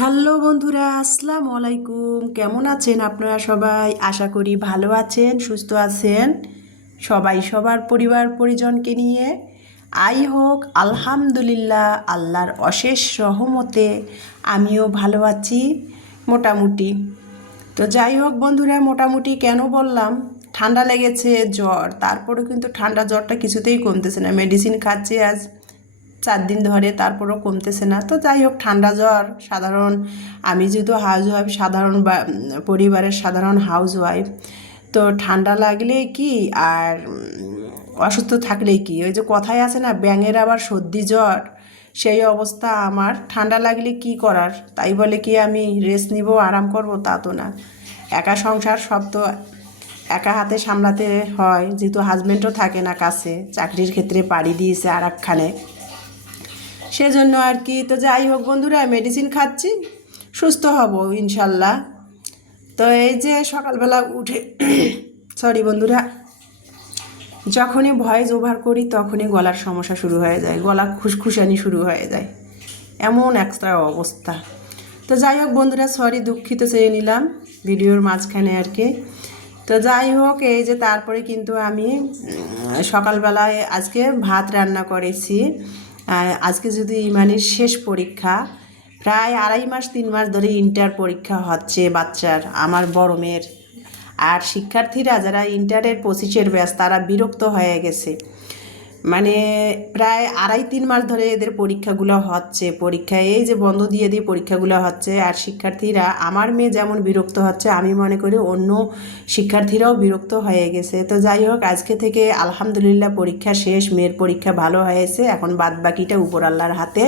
Hello বন্ধুরা, আসসালামু আলাইকুম। কেমন আছেন আপনারা সবাই? আশা করি ভালো আছেন, সুস্থ আছেন। সবাই সবার পরিবার পরিজনকে নিয়ে হোক আলহামদুলিল্লাহ, আল্লাহর অশেষ রহমতে আমিও ভালো আছি মোটামুটি। তো যাই হোক বন্ধুরা, মোটামুটি কেন বললাম, ঠান্ডা লেগেছে, জ্বর, তারপরেও কিন্তু ঠান্ডা জ্বরটা কিছুতেই কমতেছে না। মেডিসিন খাচ্ছি আজ 4 দিন ধরে, তারপরেও কমতেছে না। তো যাই হোক, ঠান্ডা জ্বর সাধারণ। আমি যেহেতু হাউস ওয়াইফ, সাধারণ পরিবারের সাধারণ হাউস ওয়াইফ, তো ঠান্ডা লাগলে কি আর অসুস্থ থাকলেই কি, ওই যে কথায় আছে না, ব্যাঙের আবার সর্দি জ্বর, সেই অবস্থা আমার। ঠান্ডা লাগলে কি করার, তাই বলে কি আমি রেস্ট নিব, আরাম করব, তা তো না। একা সংসার, সব তো একা হাতে সামলাতে হয়, যেহেতু হাজব্যান্ডও থাকে না কাছে, চাকরির ক্ষেত্রে পাড়ি দিয়েছে আর একখানে, সেজন্য আর কি। তো যাই হোক বন্ধুরা, মেডিসিন খাচ্ছি, সুস্থ হব ইনশাল্লাহ। তো এই যে সকালবেলা উঠে সরি বন্ধুরা, যখনই ভয়েস ওভার করি তখনই গলার সমস্যা শুরু হয়ে যায়, গলা খুশখুশানি শুরু হয়ে যায়, এমন একটা অবস্থা। তো যাই হোক বন্ধুরা, সরি, দুঃখিত চেয়ে নিলাম ভিডিওর মাঝখানে আর কি। তো যাই হোক, এই যে তারপরে কিন্তু আমি সকালবেলায় আজকে ভাত রান্না করেছি। আজকে যদি ইমানির শেষ পরীক্ষা, প্রায় 2.5 মাস 3 মাস ধরে ইন্টার পরীক্ষা হচ্ছে বাচ্চার, আমার বড় মেয়ের। আর শিক্ষার্থীরা যারা ইন্টারের 25-এর ব্যাচ, তারা বিরক্ত হয়ে গেছে। মানে প্রায় 2.5-3 মাস ধরে এদের পরীক্ষাগুলো হচ্ছে, পরীক্ষায় এই যে বন্ধ দিয়ে দিয়ে পরীক্ষাগুলো হচ্ছে। আর শিক্ষার্থীরা, আমার মেয়ে যেমন বিরক্ত হচ্ছে, আমি মনে করি অন্য শিক্ষার্থীরাও বিরক্ত হয়ে গেছে। তো যাই হোক, আজকে থেকে আলহামদুলিল্লাহ পরীক্ষা শেষ, মেয়ের পরীক্ষা ভালো হয়েছে, এখন বাদ বাকিটা উপর আল্লাহর হাতে।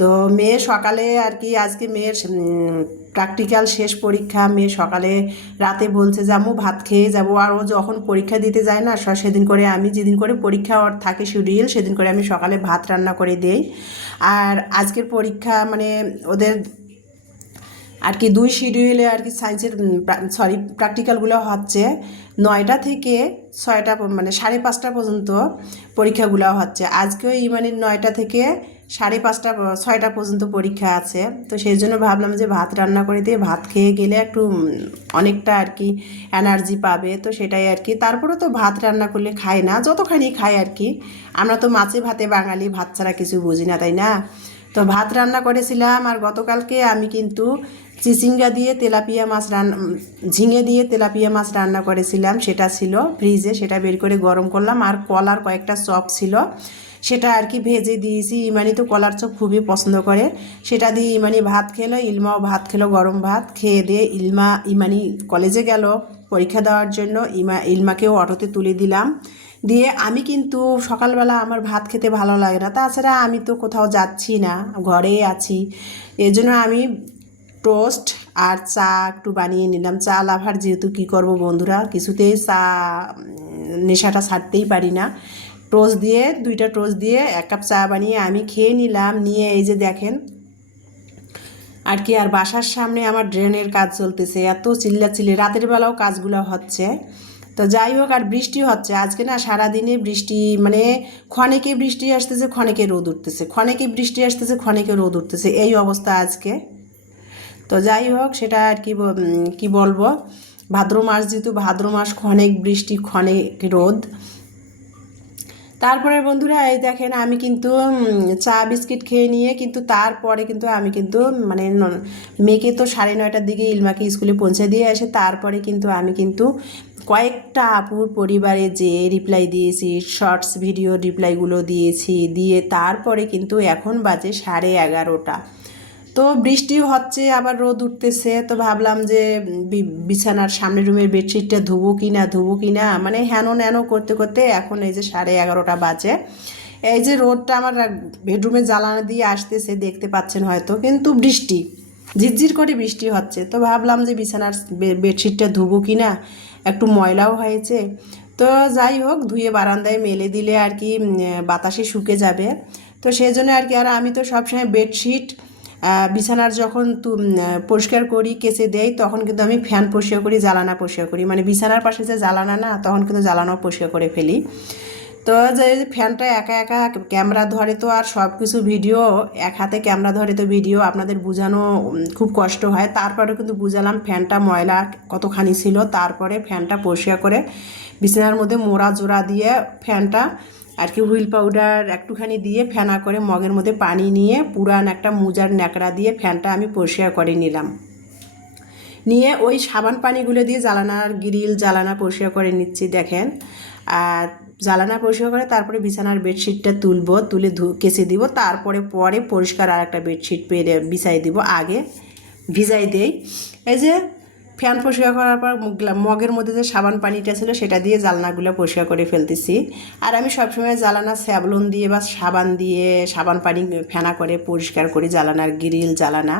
তো মেয়ে সকালে আর কি, আজকে মেয়ের প্র্যাকটিক্যাল শেষ পরীক্ষা, মেয়ে সকালে রাতে বলছে যে আম্মু ভাত খেয়ে যাব। আর ও যখন পরীক্ষা দিতে যায় না, সেদিন করে আমি, যেদিন করে পরীক্ষা ওর থাকে শিডিউল, সেদিন করে আমি সকালে ভাত রান্না করে দিই। আর আজকের পরীক্ষা মানে ওদের আর কি 2 শিডিউলে আর কি, সায়েন্সের প্র্যাকটিক্যালগুলো হচ্ছে 9টা থেকে 6টা, মানে 5:30 পর্যন্ত পরীক্ষাগুলো হচ্ছে। আজকেও ইমানের 9টা থেকে 5:30 6টা পর্যন্ত পরীক্ষা আছে। তো সেই জন্য ভাবলাম যে ভাত রান্না করে দিয়ে ভাত খেয়ে গেলে একটু অনেকটা আর কি এনার্জি পাবে। তো সেটাই আর কি। তারপরে তো ভাত রান্না করলে খায় না, যতখানি খায় আর কি। আমরা তো মাছে ভাতে বাঙালি, ভাত ছাড়া কিছু বুঝি না, তাই না? তো ভাত রান্না করেছিলাম। আর গতকালকে আমি কিন্তু চিচিঙ্গা দিয়ে তেলাপিয়া মাছ ঝিঙে দিয়ে তেলাপিয়া মাছ রান্না করেছিলাম, সেটা ছিল ফ্রিজে, সেটা বের করে গরম করলাম। আর কলার কয়েকটা চপ ছিল, সেটা আর কি ভেজে দিয়েছি। ইমানি তো কলার চপ খুবই পছন্দ করে, সেটা দিয়ে ইমানি ভাত খেলো, ইলমাও ভাত খেলো, গরম ভাত খেয়ে দিয়ে ইমানি কলেজে গেল পরীক্ষা দেওয়ার জন্য। ইলমাকেও অটোতে তুলে দিলাম। দিয়ে আমি কিন্তু সকালবেলা আমার ভাত খেতে ভালো লাগে না, তাছাড়া আমি তো কোথাও যাচ্ছি না, ঘরেই আছি। এজন্য আমি টোস্ট আর চা একটু বানিয়ে নিলাম। চা লাভার যেহেতু, কী করব বন্ধুরা, কিছুতেই চা নেশাটা ছাড়তেই পারি না। টোস্ট দিয়ে 2টা টোস্ট দিয়ে 1 কাপ চা বানিয়ে আমি খেয়ে নিলাম। নিয়ে এই যে দেখেন আর কি, আর বাসার সামনে আমার ড্রেনের কাজ চলতেছে, এত চিল্লাচিল্লি, রাতের বেলাও কাজগুলো হচ্ছে। তো যাই হোক, আর বৃষ্টি হচ্ছে আজকে না, সারাদিনে বৃষ্টি, মানে ক্ষণেকে বৃষ্টি আসতেছে, ক্ষণেকে রোদ উঠতেছে, ক্ষণেকে বৃষ্টি আসতেছে, ক্ষণেকে রোদ উঠতেছে, এই অবস্থা আজকে। তো যাই হোক, সেটা আর কি কি বলবো, ভাদ্র মাস যেহেতু, ভাদ্র মাস ক্ষণেক বৃষ্টি ক্ষণেক রোদ। তারপরে বন্ধুরা এই দেখেন, আমি কিন্তু চা বিস্কিট খেয়ে নিয়ে কিন্তু তারপরে কিন্তু আমি কিন্তু মানে মেয়েকে তো 9:30টার দিকে ইলমাকে স্কুলে পৌঁছে দিয়ে আসে, তারপরে কিন্তু আমি কিন্তু কয়েকটা আপুর পরিবারে যে রিপ্লাই দিয়েছি, শর্টস ভিডিও রিপ্লাইগুলো দিয়েছি, দিয়ে তারপরে কিন্তু এখন বাজে 11:30। তো বৃষ্টি হচ্ছে, আবার রোদ উঠতেছে। তো ভাবলাম যে বিছানার সামনের রুমের বেডশিটটা ধুবো কি না, মানে হেন ন্যানো করতে করতে এখন এই যে 11:30 বাজে। এই যে রোদটা আমার বেডরুমে জ্বালানা দিয়ে আসতেছে, দেখতে পাচ্ছেন হয়তো, কিন্তু বৃষ্টি, ঝিরঝির করে বৃষ্টি হচ্ছে। তো ভাবলাম যে বিছানার বেডশিটটা ধুবো কি না, একটু ময়লাও হয়েছে। তো যাই হোক, ধুয়ে বারান্দায় মেলে দিলে আর কি বাতাসে শুকে যাবে। তো সেই জন্য আর কি। আর আমি তো সবসময় বেডশিট বিছানার যখন পরিষ্কার করি, কেচে দেই, তখন কিন্তু আমি ফ্যান পরিষ্কার করি, জ্বালানা পরিষ্কার করি, মানে বিছানার পাশে যে জ্বালানা না, তখন কিন্তু জ্বালানাও পরিষ্কার করে ফেলি। তো যে ফ্যানটা একা একা ক্যামেরা ধরে তো আর সব কিছু ভিডিও এক হাতে ক্যামেরা ধরে তো ভিডিও আপনাদের বোঝানো খুব কষ্ট হয়। তারপরে কিন্তু বুঝালাম ফ্যানটা ময়লা কতখানি ছিল। তারপরে ফ্যানটা পরিষ্কার করে বিছানার মধ্যে মোড়া জোড়া দিয়ে ফ্যানটা আর কি হুইল পাউডার একটুখানি দিয়ে ফেনা করে মগের মধ্যে পানি নিয়ে পুরান একটা মুজার ন্যাকড়া দিয়ে ফ্যানটা আমি পরিষ্কার করে নিলাম। নিয়ে ওই সাবান পানিগুলো দিয়ে জানালার গ্রিল জানালা পরিষ্কার করে নিচ্ছি দেখেন। আর জানালা পরিষ্কার করে তারপরে বিছানার বেডশিটটা তুলবো, তুলে কেচে দিব। তারপরে পরিষ্কার আর একটা বেডশিট বিছাই দিব, আগে ভিজাই দেই। এই যে ফ্যান পরিষ্কার করার পর মগের মধ্যে যে সাবান পানিটা ছিল সেটা দিয়ে জানলাগুলো পরিষ্কার করে ফেলতেছি। আর আমি সবসময় জানালা স্যাভলন দিয়ে বা সাবান দিয়ে সাবান পানি ফেনা করে পরিষ্কার করি জানালার গ্রিল জানালা।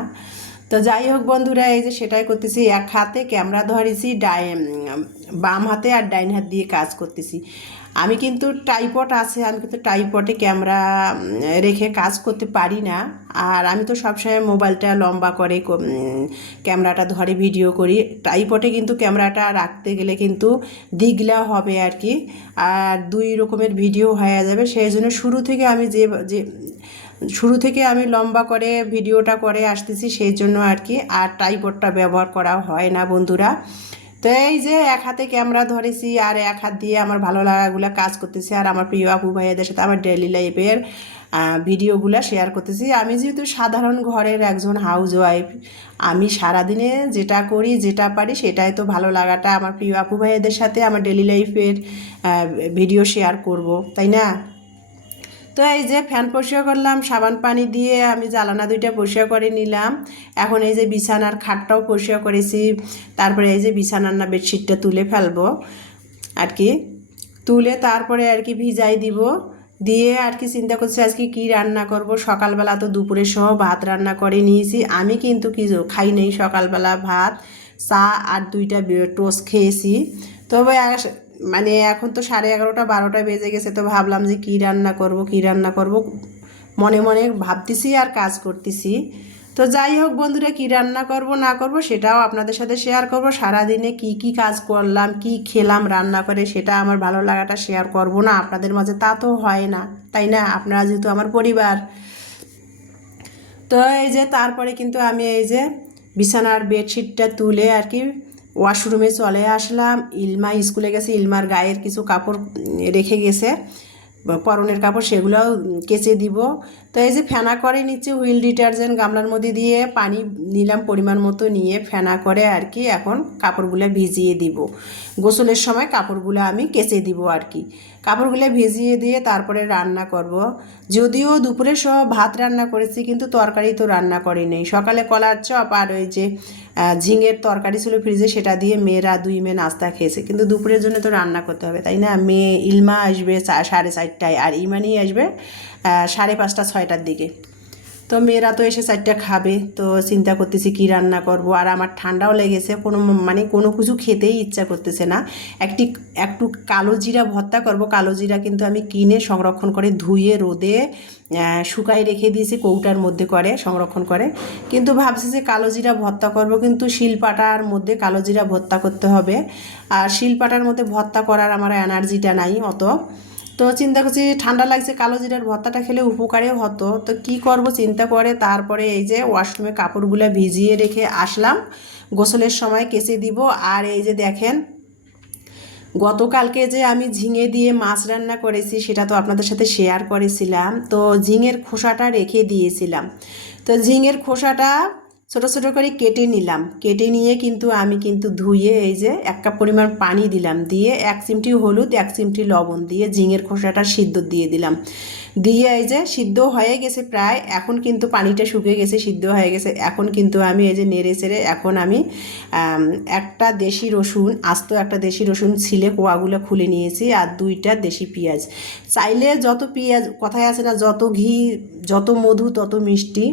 তো যাই হোক বন্ধুরা, এই যে সেটাই করতেছি। এক হাতে ক্যামেরা ধরেছি, বাম হাতে আর ডাইন হাত দিয়ে কাজ করতেছি। আমি কিন্তু ট্রাইপড আছে, আমি কিন্তু ট্রাইপডে ক্যামেরা রেখে কাজ করতে পারি না। আর আমি তো সবসময় মোবাইলটা লম্বা করে ক্যামেরাটা ধরে ভিডিও করি। ট্রাইপডে কিন্তু ক্যামেরাটা রাখতে গেলে কিন্তু দিগলা হবে আর কি, আর দুই রকমের ভিডিও হয়ে যাবে। সেই জন্য শুরু থেকে আমি লম্বা করে ভিডিওটা করে আসতেছি, সেই জন্য আর কি। আর ট্রাইপডটা ব্যবহার করা হয় না বন্ধুরা। তো এই যে এক হাতে ক্যামেরা ধরেছি আর এক হাত দিয়ে আমার ভালো লাগাগুলো কাজ করতেছি। আর আমার প্রিয় আপু ভাইয়াদের সাথে আমার ডেইলি লাইফের ভিডিওগুলো শেয়ার করতেছি। আমি যেহেতু সাধারণ ঘরের একজন হাউস ওয়াইফ, আমি সারাদিনে যেটা করি যেটা পারি সেটাই তো ভালো লাগাটা আমার প্রিয় আপু ভাইয়াদের সাথে আমার ডেইলি লাইফের ভিডিও শেয়ার করব, তাই না? তো এই যে ফ্যান পরিষ্কার করলাম সাবান পানি দিয়ে, আমি জানালা দুইটা পরিষ্কার করে নিলাম। এখন এই যে বিছানার খাটটাও পরিষ্কার করেছি। তারপরে এই যে বিছানার না বেডশিটটা তুলে ফেলবো আর কি, তুলে তারপরে আর কি ভিজাই দিব। দিয়ে আর কি চিন্তা করছি আজকে কি রান্না করব। সকালবেলা তো দুপুরের সহ ভাত রান্না করে নিয়েছি। আমি কিন্তু খাই নেই সকালবেলা ভাত, চা আর দুইটা টোস্ট খেয়েছি। তবে মানে এখন তো 11:30 12টা বেজে গেছে। তো ভাবলাম যে কী রান্না করব মনে মনে ভাবতেছি আর কাজ করতেছি। তো যাই হোক বন্ধুরা, কী রান্না করব না করব সেটাও আপনাদের সাথে শেয়ার করব। সারাদিনে কি কাজ করলাম, কি খেলাম রান্না করে, সেটা আমার ভালো লাগাটা শেয়ার করব না আপনাদের মাঝে, তা তো হয় না, তাই না? আপনারা যেহেতু আমার পরিবার। তো এই যে তারপরে কিন্তু আমি এই যে বিছানার বেডশিটটা তুলে আর কি ওয়াশরুমে চলে আসলাম। ইলমা স্কুলে গেছে, ইলমার গায়ের কিছু কাপড় রেখে গেছে, পরনের কাপড়, সেগুলোও কেচে দিব। তো এই যে ফেনা করে নিচ্ছে হুইল ডিটারজেন্ট গামলার মধ্যে দিয়ে পানি নিলাম পরিমাণ মতো, নিয়ে ফেনা করে আর কি এখন কাপড়গুলো ভিজিয়ে দিব। গোসলের সময় কাপড়গুলো আমি কেচে দিব আর কি। কাপড়গুলো ভিজিয়ে দিয়ে তারপরে রান্না করব। যদিও দুপুরে সব ভাত রান্না করেছি, কিন্তু তরকারি তো রান্না করি নেই। সকালে কলার চপ আর ওই যে ঝিঙের তরকারি ছিল ফ্রিজে, সেটা দিয়ে দুই মেয়ে নাস্তা খেয়েছে। কিন্তু দুপুরের জন্য তো রান্না করতে হবে, তাই না? মেয়ে ইলমা আসবে 4:30টায়, আর ইমানি আসবে 5:30 6টার দিকে। তো মেয়েরা তো এসে 4টা খাবে। তো চিন্তা করতেছি কি রান্না করব। আর আমার ঠান্ডাও লেগেছে, কোনো কিছু খেতেই ইচ্ছা করতেছে না। একটু কালো জিরা ভর্তা করব। কালো জিরা কিন্তু আমি কিনে সংরক্ষণ করে ধুয়ে রোদে শুকাই রেখে দিয়েছি, কৌটার মধ্যে করে সংরক্ষণ করে। কিন্তু ভাবছি যে কালো জিরা ভর্তা করব, কিন্তু শিলপাটার মধ্যে কালো জিরা ভর্তা করতে হবে। আর শিলপাটার মধ্যে ভর্তা করার আমার এনার্জিটা নাই অত। তো চিন্তা করছি ঠান্ডা লাগছে, কালো জিরার ভর্তাটা খেলে উপকারেও হতো। তো কি করব চিন্তা করে তারপরে এই যে ওয়াশরুমে কাপড়গুলো ভিজিয়ে রেখে আসলাম, গোসলের সময় কেচে দিব। আর এই যে দেখেন, গতকালকে যে আমি ঝিঙে দিয়ে মাছ রান্না করেছি সেটা তো আপনাদের সাথে শেয়ার করেছিলাম। তো ঝিঙের খোসাটা রেখে দিয়েছিলাম। তো ঝিঙের খোসাটা ছোটো ছোটো করে কেটে নিলাম। কেটে নিয়ে কিন্তু আমি ধুয়ে এই যে 1 কাপ পরিমাণ পানি দিলাম, দিয়ে 1 চিমটি হলুদ 1 চিমটি লবণ দিয়ে ঝিঙের খোসাটা সিদ্ধ দিয়ে দিলাম। দিয়ে এই যে সিদ্ধ হয়ে গেছে প্রায়, এখন কিন্তু পানিটা শুকিয়ে গেছে, সিদ্ধ হয়ে গেছে। এখন কিন্তু আমি এই যে নেড়ে চেড়ে এখন আমি একটা দেশি রসুন, আস্ত একটা দেশি রসুন ছিলে কোয়াগুলো খুলে নিয়েছি, আর 2টা দেশি পেঁয়াজ। চাইলে যত পেঁয়াজ, কথায় আছে না, যত ঘি যত মধু তত মিষ্টি।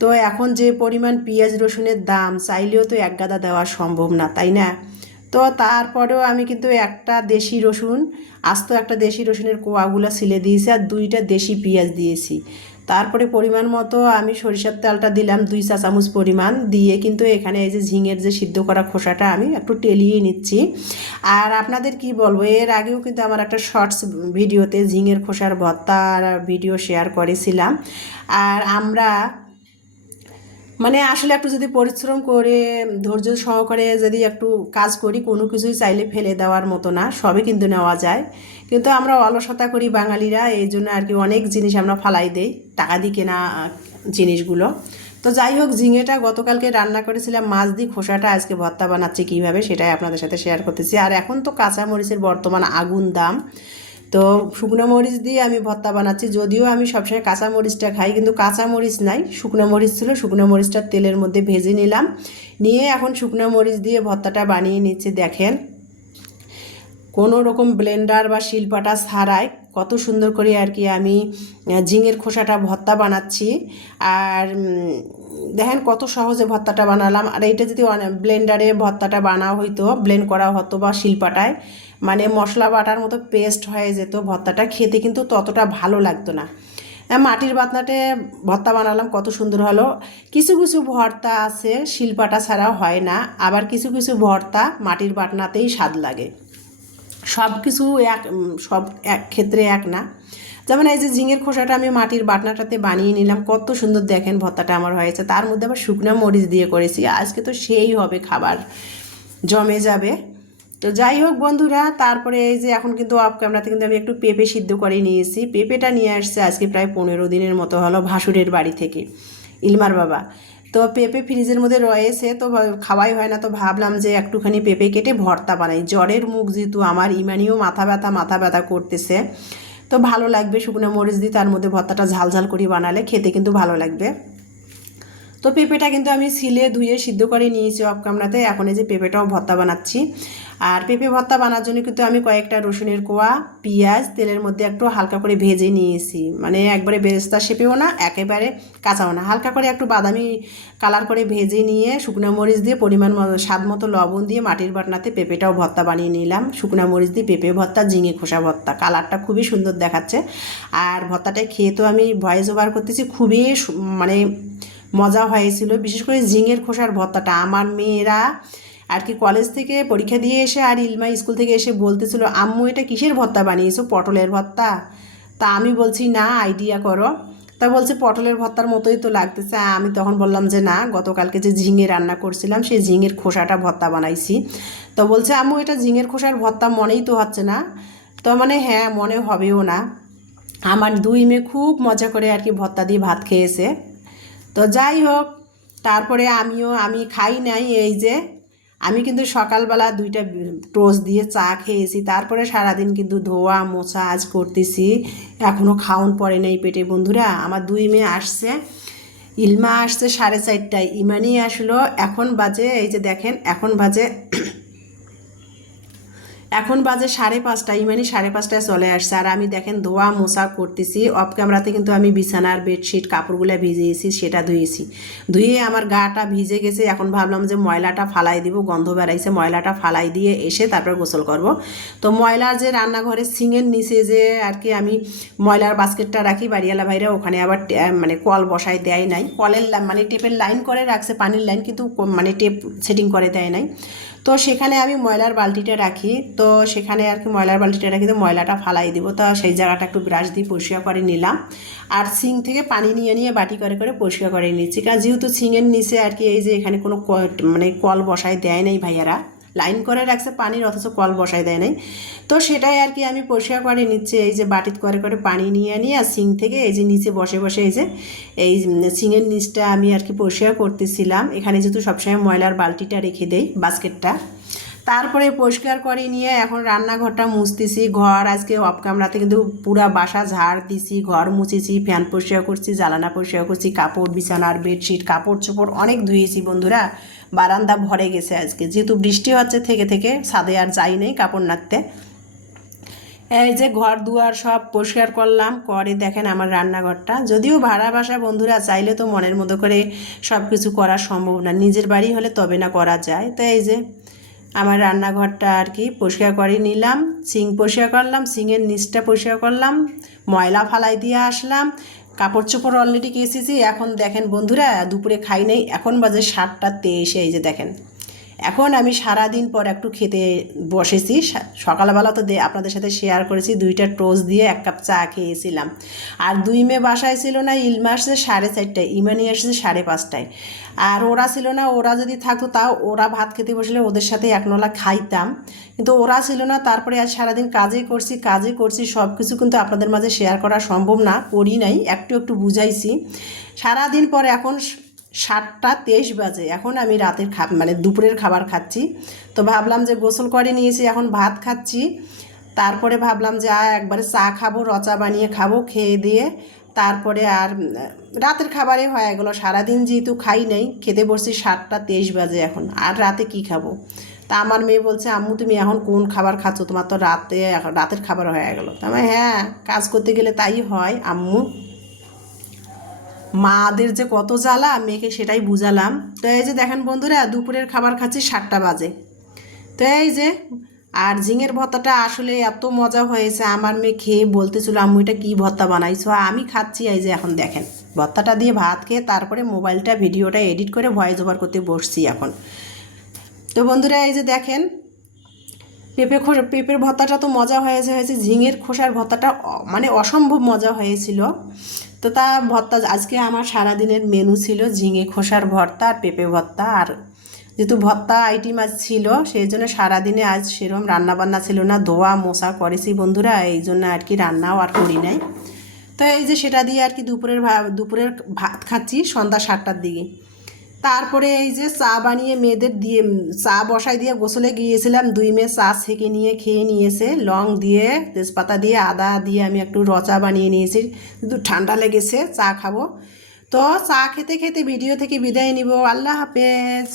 তো এখন যে পরিমাণ পেঁয়াজ রসুনের দাম, চাইলেও তো 1 গাদা দেওয়া সম্ভব না, তাই না? তো তারপরেও আমি কিন্তু একটা দেশি রসুন, আস্ত একটা দেশি রসুনের কোয়াগুলো ছিলে দিয়েছি, আর 2টা দেশি পেঁয়াজ দিয়েছি। তারপরে পরিমাণ মতো আমি সরিষার তেলটা দিলাম 2 চা চামচ পরিমাণ দিয়ে কিন্তু এখানে এই যে ঝিঙের যে সিদ্ধ করা খোসাটা আমি একটু টেলিয়ে নিচ্ছি। আর আপনাদের কি বলবো, এর আগেও কিন্তু আমার একটা শর্টস ভিডিওতে ঝিঙের খোসার ভর্তার ভিডিও শেয়ার করেছিলাম। আর আমরা মানে আসলে একটু যদি পরিশ্রম করে ধৈর্য সহকারে যদি একটু কাজ করি, কোনো কিছুই চাইলে ফেলে দেওয়ার মতো না, সবই কিন্তু নেওয়া যায়। কিন্তু আমরা অলসতা করি বাঙালিরা, এই জন্য আর কি অনেক জিনিস আমরা ফালাই দেই টাকা দিয়ে কেনা জিনিসগুলো। তো যাই হোক, ঝিঙেটা গতকালকে রান্না করেছিলাম মাছ দিয়ে, খোসাটা আজকে ভর্তা বানাচ্ছি কীভাবে সেটাই আপনাদের সাথে শেয়ার করতেছি। আর এখন তো কাঁচা মরিচের বর্তমান আগুন দাম, তো শুকনো মরিচ দিয়ে আমি ভর্তা বানাচ্ছি। যদিও আমি সবসময় কাঁচা মরিচটা খাই, কিন্তু কাঁচা মরিচ নাই, শুকনো মরিচ ছিল, শুকনো মরিচটা তেলের মধ্যে ভেজে নিলাম, নিয়ে এখন শুকনো মরিচ দিয়ে ভর্তাটা বানিয়ে নিচ্ছি। দেখেন কোনো রকম ব্লেন্ডার বা শিলপাটা ছাড়াই কত সুন্দর করে আর কি আমি ঝিঙের খোসাটা ভর্তা বানাচ্ছি। আর দেখেন কত সহজে ভর্তাটা বানালাম। আর এইটা যদি ব্লেন্ডারে ভর্তাটা বানা হইতো, ব্লেন্ড করা হতো বা শিলপাটায়, মানে মশলা বাটার মতো পেস্ট হয়ে যেত, ভর্তাটা খেতে কিন্তু ততটা ভালো লাগতো না। মাটির বাটনাতে ভর্তা বানালাম, কত সুন্দর হলো। কিছু কিছু ভর্তা আছে শিলপাটা ছাড়া হয় না, আবার কিছু কিছু ভর্তা মাটির বাটনাতেই স্বাদ লাগে। সব কিছু সব এক ক্ষেত্রে এক না। যেমন এই যে ঝিঙের খোসাটা আমি মাটির বাটনাটাতে বানিয়ে নিলাম, কত সুন্দর দেখেন ভর্তাটা আমার হয়েছে। তার মধ্যে আবার শুকনো মরিচ দিয়ে করেছি, আজকে তো সেই হবে, খাবার জমে যাবে। তো যাই হোক বন্ধুরা, তারপরে এই যে এখন কিন্তু অফ ক্যামেরাতে কিন্তু আমি একটু পেঁপে সিদ্ধ করে নিয়েছি। পেঁপেটা নিয়ে আসছে আজকে প্রায় 15 দিনের মতো হলো ভাসুরের বাড়ি থেকে, ইলমার বাবা। তো পেঁপে ফ্রিজের মধ্যে রয়েছে, তো খাওয়াই হয় না, তো ভাবলাম যে একটুখানি পেঁপে কেটে ভর্তা বানাই। জ্বরের মুখ যেহেতু আমার, ইমানিও মাথা ব্যথা করতেছে, তো ভালো লাগবে শুকনো মরিচ দিয়ে তার মধ্যে ভর্তাটা ঝাল ঝাল করে বানালে খেতে কিন্তু ভালো লাগবে। তো পেঁপেটা কিন্তু আমি ছিলে ধুয়ে সিদ্ধ করে নিয়েছি অফ ক্যামেরাতে। এখন এই যে পেঁপেটাও ভর্তা বানাচ্ছি। আর পেঁপে ভর্তা বানার জন্য কিন্তু আমি কয়েকটা রসুনের কোয়া, পেঁয়াজ তেলের মধ্যে একটু হালকা করে ভেজে নিয়েছি, মানে একবারে বেরেস্তা শেপেও না, একেবারে কাঁচাও না, হালকা করে একটু বাদামি কালার করে ভেজে নিয়ে শুকনো মরিচ দিয়ে পরিমাণ স্বাদ মতো লবণ দিয়ে মাটির বাটনাতে পেঁপেটাও ভর্তা বানিয়ে নিলাম। শুকনো মরিচ দিয়ে পেঁপে ভর্তা, ঝিঙে খোসা ভর্তা, কালারটা খুবই সুন্দর দেখাচ্ছে। আর ভর্তাটা খেয়ে তো আমি ভয়েস ওভার করতেছি, খুবই মানে মজা হয়েছিল। বিশেষ করে ঝিঙের খোসার ভর্তাটা আমার মেয়েরা আর কি কলেজ থেকে পরীক্ষা দিয়ে এসে আর ইলমা স্কুল থেকে এসে বলতেছিল, আম্মু এটা কিসের ভর্তা বানিয়েছো, পটলের ভর্তা? তা আমি বলছি না, আইডিয়া করো। তা বলছে পটলের ভর্তার মতোই তো লাগতেছে। আমি তখন বললাম যে না, গতকালকে যে ঝিঙে রান্না করছিলাম সেই ঝিঙের খোসাটা ভর্তা বানাইছি। তো বলছে আম্মু এটা ঝিঙের খোসার ভর্তা মনেই তো হচ্ছে না। তো মানে হ্যাঁ, মনে হবেও না। আমার দুই মেয়ে খুব মজা করে আর কি ভর্তা দিয়ে ভাত খেয়েছে। তো যাই হোক, তারপরে আমি খাই নাই, এই যে আমি কিন্তু সকালবেলা 2টা টোস্ট দিয়ে চা খেয়েছি। তারপরে সারাদিন কিন্তু ধোয়া মোছা আজ করতেছি, এখনও খাওন পড়ে নেই পেটে। বন্ধুরা, আমার দুই মেয়ে আসছে, ইলমা আসছে 4:30টায়, ইমানি আসলো এখন বাজে, এই যে দেখেন এখন বাজে 5:30, ইমানি 5:30টায় চলে আসছে। আর আমি দেখেন ধোয়া মোছা করতেছি। অফ ক্যামেরাতে কিন্তু আমি বিছানার বেডশিট কাপড়গুলো ভিজিয়েছি, সেটা ধুয়ে আমার গাটা ভিজে গেছে। এখন ভাবলাম যে ময়লাটা ফালাই দিব, গন্ধ বেড়াইছে, ময়লাটা ফালাই দিয়ে এসে তারপর গোসল করব। তো ময়লার যে রান্নাঘরের সিঙের নিচে যে আর কি আমি ময়লার বাস্কেটটা রাখি, বাড়িওয়ালা ভাইরা ওখানে আবার মানে কল বসায় দেয় নাই, কলের মানে টেপের লাইন করে রাখছে, পানির লাইন, কিন্তু মানে টেপ সেটিং করে দেয় নাই। তো সেখানে আমি ময়লার বালতিটা রাখি, তো সেখানে আর কি ময়লার বালতিটা রাখি, তো ময়লাটা ফালাই দিব। তো সেই জায়গাটা একটু ব্রাশ দিয়ে পরিষ্কার করে নিলাম। আর সিং থেকে পানি নিয়ে বাটি করে করে পরিষ্কার করে নিচ্ছি, কারণ যেহেতু সিংয়ের নিচে আর কি এই যে এখানে কোনো মানে কল বসায় দেয় নাই ভাইয়ারা, লাইন করে রাখছে পানির, অথচ কল বসায় দেয় নাই। তো সেটাই আর কি আমি পরিষ্কার করে নিচ্ছি, এই যে বাটিত করে করে পানি নিয়ে আর সিং থেকে এই যে নিচে বসে এই যে এই সিংয়ের নিচটা আমি আর কি পরিষ্কার করতেছিলাম। এখানে যেহেতু সবসময় ময়লার বালতিটা রেখে দেই, বাস্কেটটা। তারপরে পরিষ্কার করে নিয়ে এখন রান্নাঘরটা মুছতেছি। ঘর আজকে অফ ক্যামেরাতে কিন্তু পুরা বাসা ঝাড় দিছি, ঘর মুছেছি, ফ্যান পরিষ্কার করছি, জ্বালানা পরিষ্কার করছি, কাপড় বিছানার বেডশিট কাপড় চোপড় অনেক ধুয়েছি বন্ধুরা। বারান্দা ভরে গেছে আজকে, যেহেতু বৃষ্টি হচ্ছে থেকে ছাদে আর যাই নেই কাপড় নাড়তে। এই যে ঘর দুয়ার সব পরিষ্কার করলাম, করে দেখেন আমার রান্নাঘরটা। যদিও ভাড়া বাসা বন্ধুরা, চাইলে তো মনের মতো করে সব কিছু করা সম্ভব না, নিজের বাড়ি হলে তবে না করা যায়। তো এই যে আমার রান্নাঘরটা আর কি পরিষ্কার করে নিলাম, সিং পরিষ্কার করলাম, সিংয়ের নিচটা পরিষ্কার করলাম, ময়লা ফালাই দিয়ে আসলাম, কাপড় চোপড় অলরেডি কেচেছি। এখন দেখেন বন্ধুরা, দুপুরে খাই নাই, এখন বাজে 7টা 23। এই যে দেখেন, এখন আমি সারাদিন পর একটু খেতে বসেছি। সকালবেলা তো আপনাদের সাথে শেয়ার করেছি, 2টা টোস্ট দিয়ে 1 কাপ চা খেয়েছিলাম। আর 2 মেয়ে বাসায় ছিল না, ইলমা আসছে 4:30টায়, ইমানি আসছে 5:30টায়। আর ওরা ছিল না, ওরা যদি থাকতো তাও ওরা ভাত খেতে বসলে ওদের সাথে এক নলা খাইতাম, কিন্তু ওরা ছিল না। তারপরে আজ সারাদিন কাজে করছি, সব কিছু কিন্তু আপনাদের মাঝে শেয়ার করা সম্ভব না, করি নাই, একটু একটু বুঝাইছি। সারাদিন পর এখন 7টা 23 বাজে, এখন আমি রাতের মানে দুপুরের খাবার খাচ্ছি। তো ভাবলাম যে গোসল করে নিয়েছি, এখন ভাত খাচ্ছি। তারপরে ভাবলাম যে একবারে চা খাবো, রচা বানিয়ে খাবো, খেয়ে দিয়ে তারপরে আর রাতের খাবারে হয়ে গেলো। সারাদিন যেহেতু খাই নাই, খেতে বসছি 7টা 23 বাজে এখন, আর রাতে কি খাবো। তা আমার মেয়ে বলছে, আম্মু তুমি এখন কোন খাবার খাচ্ছ, তোমার তো রাতের খাবার হয়ে গেলো। তা আমি, হ্যাঁ, কাজ করতে গেলে তাই হয় আম্মু, মাদের যে কত জ্বালা, মেয়েকে সেটাই বুঝালাম। তো এই যে দেখেন বন্ধুরা, দুপুরের খাবার খাচ্ছি 7টা বাজে। তো এই যে, আর ঝিঙের ভর্তাটা আসলে এত মজা হয়েছে, আমার মেয়ে খেয়ে বলতেছিল, আম্মু এটা কী ভর্তা বানাইছো। আমি খাচ্ছি, এই যে এখন দেখেন ভর্তাটা দিয়ে ভাত খেয়ে তারপরে ভিডিওটা এডিট করে ভয়েস ওভার করতে বসছি এখন। তো বন্ধুরা এই যে দেখেন, পেঁপের ভর্তাটা তো মজা হয়েছে, ঝিঙের খোসার ভর্তাটা মানে অসম্ভব মজা হয়েছিল। তো তা ভর্তা আজকে আমার সারাদিনের মেনু ছিল ঝিঙে খোসার ভর্তা আর পেঁপে ভর্তা। আর যেহেতু ভর্তা আইটেম আজ ছিল, সেই জন্য সারাদিনে আজ সেরকম রান্নাবান্না ছিল না, ধোয়া মোছা করেছি বন্ধুরা, এই জন্য আর কি রান্নাও আর করি নাই। তো এই যে সেটা দিয়ে আর কি দুপুরের ভাত খাচ্ছি সন্ধ্যা 7টার দিকে। তারপরে এই যে চা বানিয়ে মেয়েদের দিয়ে, চা বসাই দিয়ে গোসলে গিয়েছিলাম, 2 মেয়ে চা ছেঁকে নিয়ে খেয়ে নিয়েছে, লং দিয়ে তেজপাতা দিয়ে আদা দিয়ে আমি একটু রচা বানিয়ে নিয়েছি, কিন্তু ঠান্ডা লেগেছে, চা খাবো। তো চা খেতে খেতে ভিডিও থেকে বিদায় নিব। আল্লাহ হাফেজ।